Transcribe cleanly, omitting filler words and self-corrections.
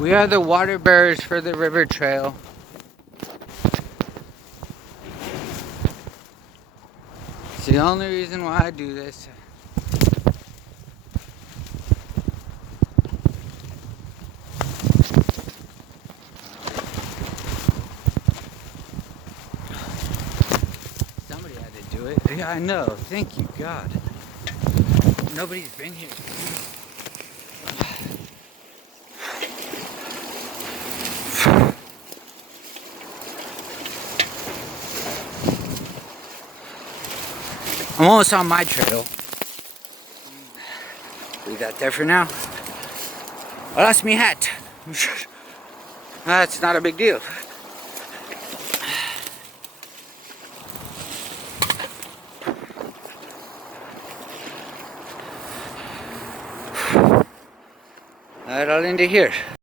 We are the water bearers for the river trail. It's the only reason why I do this. Somebody had to do it. Yeah, I know. Thank you, God. Nobody's been here. I'm almost on my trail. Leave that there for now. I lost my hat. That's not a big deal. Alright, I'll end it here.